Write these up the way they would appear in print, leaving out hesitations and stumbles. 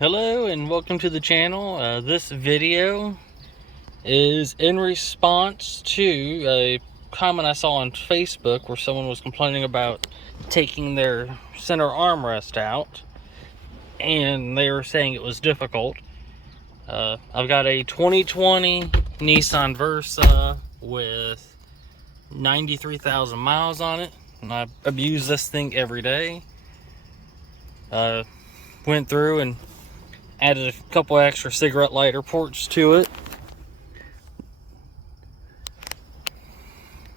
Hello and welcome to the channel. This video is in response to a comment I saw on Facebook where someone was complaining about taking their center armrest out, and they were saying it was difficult. I've got a 2020 Nissan Versa with 93,000 miles on it, and I abuse this thing every day. Went through and added a couple extra cigarette lighter ports to it,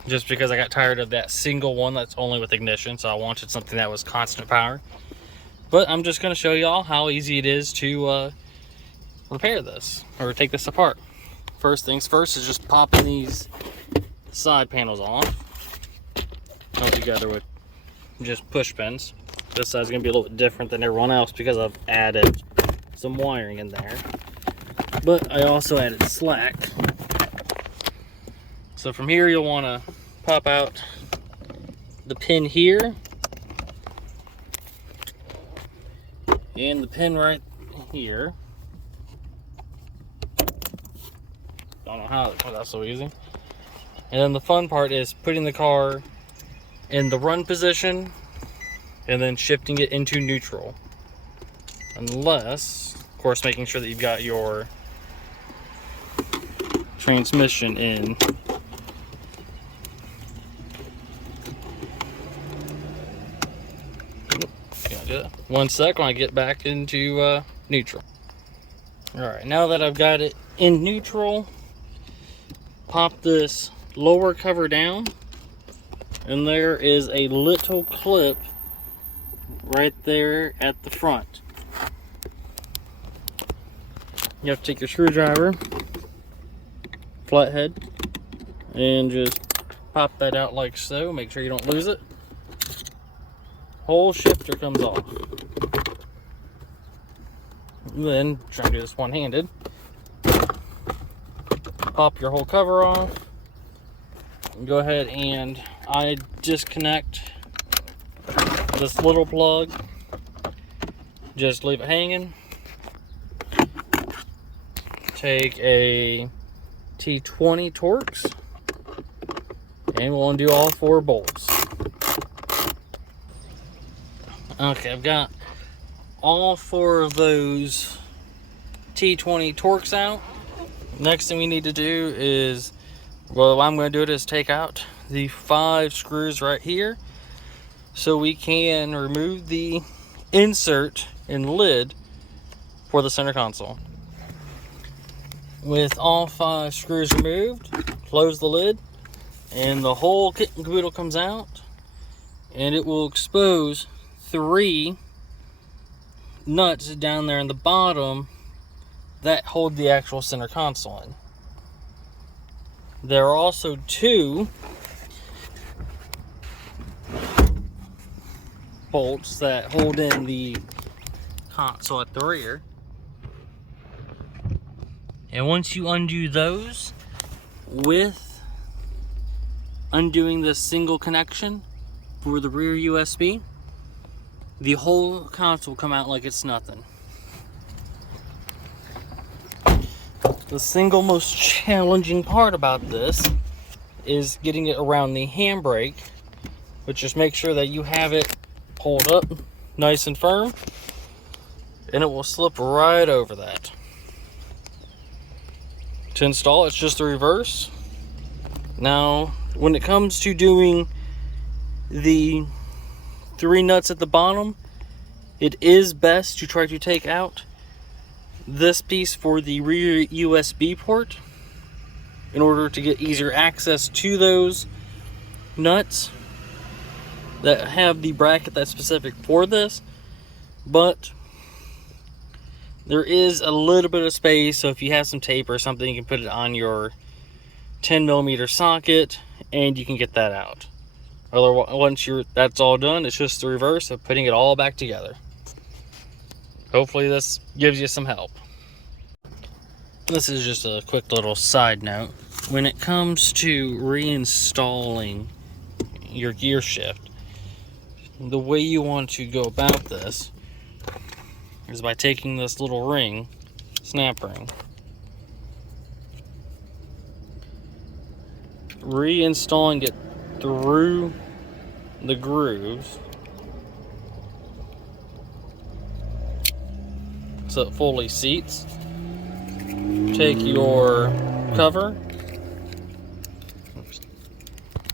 just because I got tired of that single one that's only with ignition, so I wanted something that was constant power. But I'm just going to show y'all how easy it is to repair this, or take this apart. First things first is just popping these side panels off, held together with just push pins. This side's going to be a little bit different than everyone else because I've added some wiring in there, but I also added slack. So from here you'll want to pop out the pin here and the pin right here. Don't know how that's so easy. And then the fun part is putting the car in the run position and then shifting it into neutral, unless, of course, making sure that you've got your transmission in. One sec when I get back into neutral. Alright, now that I've got it in neutral, pop this lower cover down, and there is a little clip right there at the front. You have to take your screwdriver, flathead, and just pop that out like so. Make sure you don't lose it. Whole shifter comes off. And then try to do this one-handed. Pop your whole cover off. Go ahead and I disconnect this little plug. Just leave it hanging. Take a T20 Torx and we'll undo all 4 bolts. Okay, I've got all 4 of those T20 Torx out. Next thing we need to do is, well, what I'm going to do it is take out the 5 screws right here so we can remove the insert and lid for the center console. With all 5 screws removed, close the lid and the whole kit and caboodle comes out, and it will expose 3 nuts down there in the bottom that hold the actual center console in. There are also 2 bolts that hold in the console at the rear. And once you undo those, with undoing this single connection for the rear USB, the whole console will come out like it's nothing. The single most challenging part about this is getting it around the handbrake, but just make sure that you have it pulled up nice and firm, and it will slip right over that. To install, it's just the reverse. Now, when it comes to doing the 3 nuts at the bottom, it is best to try to take out this piece for the rear USB port in order to get easier access to those nuts that have the bracket that's specific for this. But there is a little bit of space, so if you have some tape or something, you can put it on your 10mm socket and you can get that out. Otherwise, once that's all done, it's just the reverse of putting it all back together. Hopefully this gives you some help. This is just a quick little side note. When it comes to reinstalling your gear shift, the way you want to go about this is by taking this little ring, snap ring, reinstalling it through the grooves so it fully seats. Take your cover,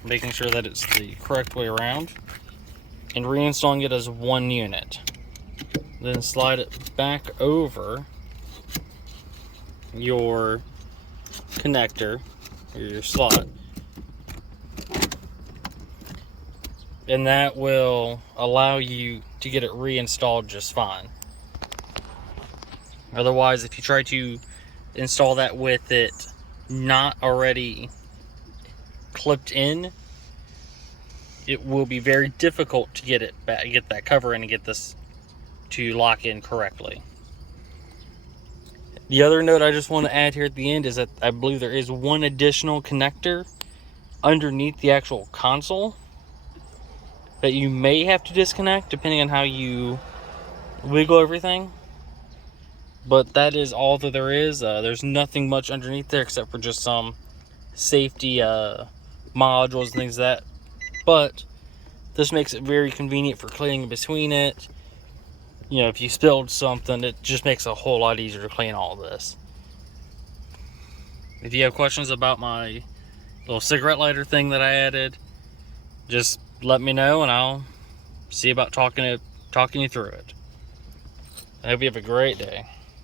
making sure that it's the correct way around, and reinstalling it as one unit. Then slide it back over your connector, or your slot, and that will allow you to get it reinstalled just fine. Otherwise, if you try to install that with it not already clipped in, it will be very difficult to get it back, get that cover in and get this to lock in correctly. The other note I just want to add here at the end is that I believe there is one additional connector underneath the actual console that you may have to disconnect depending on how you wiggle everything. But that is all that there is. There's nothing much underneath there except for just some safety modules and things like that. But this makes it very convenient for cleaning between it. You know, if you spilled something, it just makes it a whole lot easier to clean all this. If you have questions about my little cigarette lighter thing that I added, just let me know and I'll see about talking you through it. I hope you have a great day.